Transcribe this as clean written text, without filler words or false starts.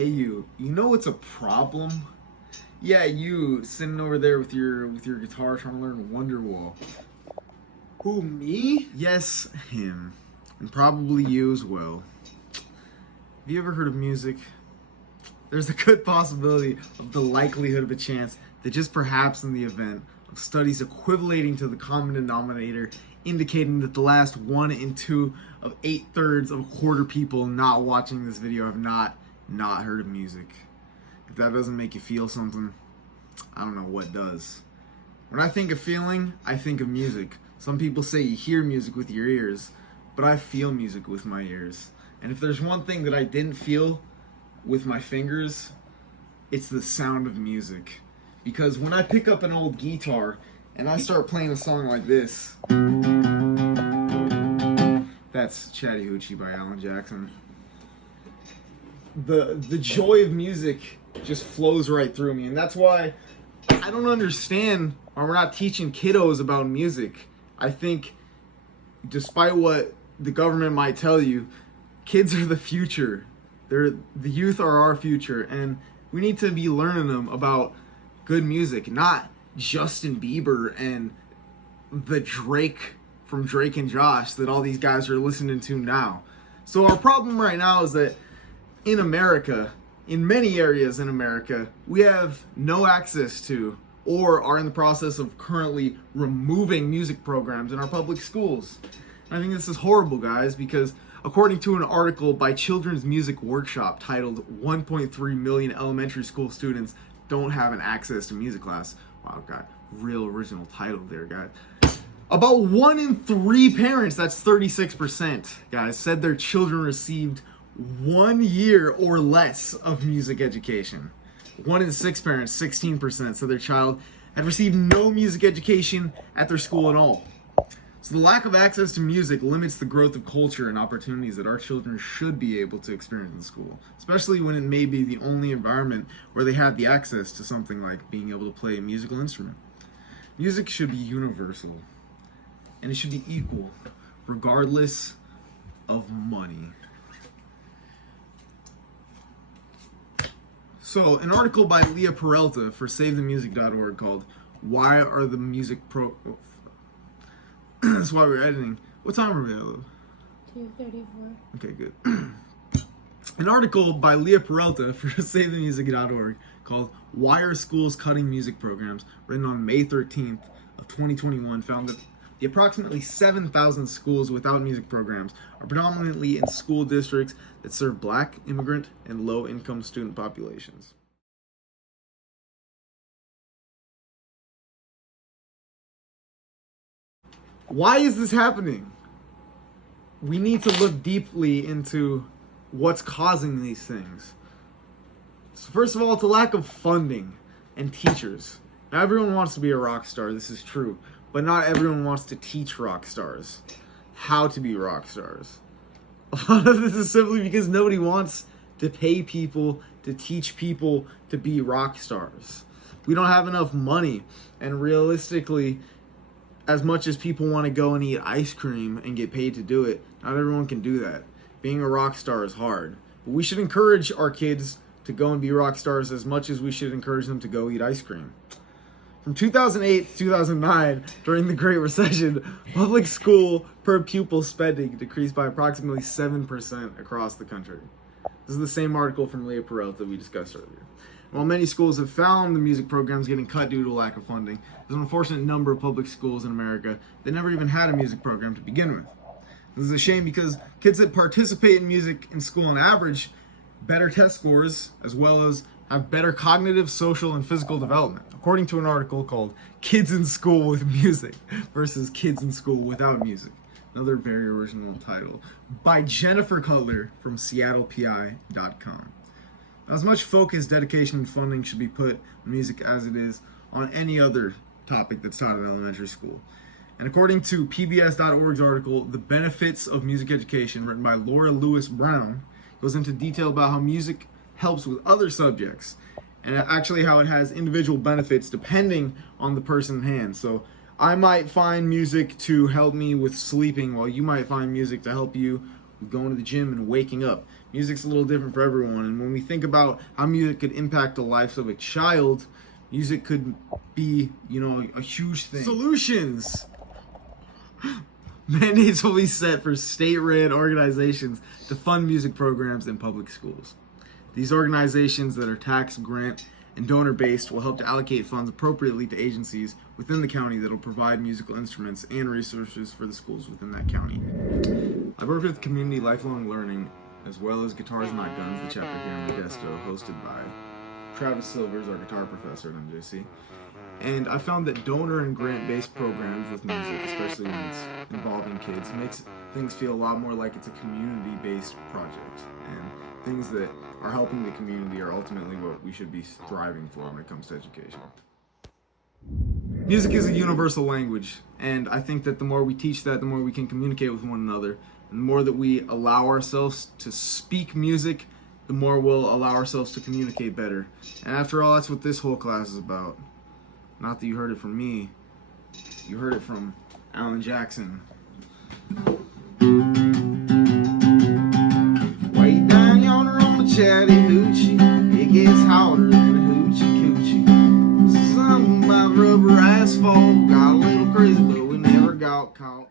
Hey you know what's a problem? Yeah, you sitting over there with your guitar trying to learn Wonderwall. Who, me? Yes, him. And probably you as well. Have you ever heard of music? There's a good possibility of the likelihood of a chance that just perhaps in the event of studies equivalating to the common denominator indicating that the last 1 in 2 of 8/3 of a quarter people not watching this video have not heard of music. If that doesn't make you feel something, I don't know what does. When I think of feeling, I think of music. Some people say you hear music with your ears, but I feel music with my ears. And if there's one thing that I didn't feel with my fingers, it's the sound of music. Because when I pick up an old guitar and I start playing a song like this, that's Chatty Hoochie by Alan Jackson. The joy of music just flows right through me, and that's why I don't understand why we're not teaching kiddos about music. I think, despite what the government might tell you, kids are the future. The youth are our future, and we need to be learning them about good music, not Justin Bieber and the Drake from Drake and Josh that all these guys are listening to now. So our problem right now is that in America, in many areas in America, we have no access to or are in the process of currently removing music programs in our public schools. And I think this is horrible, guys, because according to an article by Children's Music Workshop titled 1.3 million elementary school students don't have an access to music class. Wow, got real original title there, guys. About 1 in 3 parents, that's 36%, guys, said their children received 1 year or less of music education. 1 in 6 parents, 16%, said their child had received no music education at their school at all. So the lack of access to music limits the growth of culture and opportunities that our children should be able to experience in school, especially when it may be the only environment where they have the access to something like being able to play a musical instrument. Music should be universal, and it should be equal, regardless of money. So, an article by Leah Peralta for SaveTheMusic.org called "Why Are the Music Pro?" That's why we're editing. What time are we at? 2:34. Okay, good. An article by Leah Peralta for SaveTheMusic.org called "Why Are Schools Cutting Music Programs?" written on May 13th of 2021 found that the approximately 7,000 schools without music programs are predominantly in school districts that serve Black, immigrant, and low-income student populations. Why is this happening? We need to look deeply into what's causing these things. So first of all, it's a lack of funding and teachers. Now, everyone wants to be a rock star, this is true, but not everyone wants to teach rock stars how to be rock stars. A lot of this is simply because nobody wants to pay people to teach people to be rock stars. We don't have enough money, and realistically, as much as people want to go and eat ice cream and get paid to do it, not everyone can do that. Being a rock star is hard. But we should encourage our kids to go and be rock stars as much as we should encourage them to go eat ice cream. From 2008 to 2009, during the Great Recession, public school per pupil spending decreased by approximately 7% across the country. This is the same article from Leah Peralta we discussed earlier. While many schools have found the music programs getting cut due to a lack of funding, there's an unfortunate number of public schools in America that never even had a music program to begin with. This is a shame because kids that participate in music in school on average better test scores as well as have better cognitive, social, and physical development, according to an article called Kids in School with Music versus Kids in School Without Music. Another very original title by Jennifer Cutler from SeattlePI.com. As much focus, dedication, and funding should be put on music as it is on any other topic that's taught in elementary school. And according to PBS.org's article, The Benefits of Music Education, written by Laura Lewis Brown, goes into detail about how music helps with other subjects and actually how it has individual benefits depending on the person in hand. So I might find music to help me with sleeping while you might find music to help you with going to the gym and waking up. Music's a little different for everyone, and when we think about how music could impact the lives of a child, music could be, a huge thing. Solutions! Mandates will be set for state-run organizations to fund music programs in public schools. These organizations that are tax, grant, and donor-based will help to allocate funds appropriately to agencies within the county that will provide musical instruments and resources for the schools within that county. I've worked with Community Lifelong Learning, as well as Guitars Not Guns, the chapter here in Modesto, hosted by Travis Silvers, our guitar professor at MJC. And I found that donor and grant-based programs with music, especially when it's involving kids, makes things feel a lot more like it's a community-based project. And things that are helping the community are ultimately what we should be striving for when it comes to education. Music is a universal language, and I think that the more we teach that, the more we can communicate with one another. And the more that we allow ourselves to speak music, the more we'll allow ourselves to communicate better. And after all, that's what this whole class is about. Not that you heard it from me, you heard it from Alan Jackson. Way down yonder on the Chattahoochee, it gets hotter than a hoochie coochie. Something about rubber asphalt, got a little crazy, but we never got caught.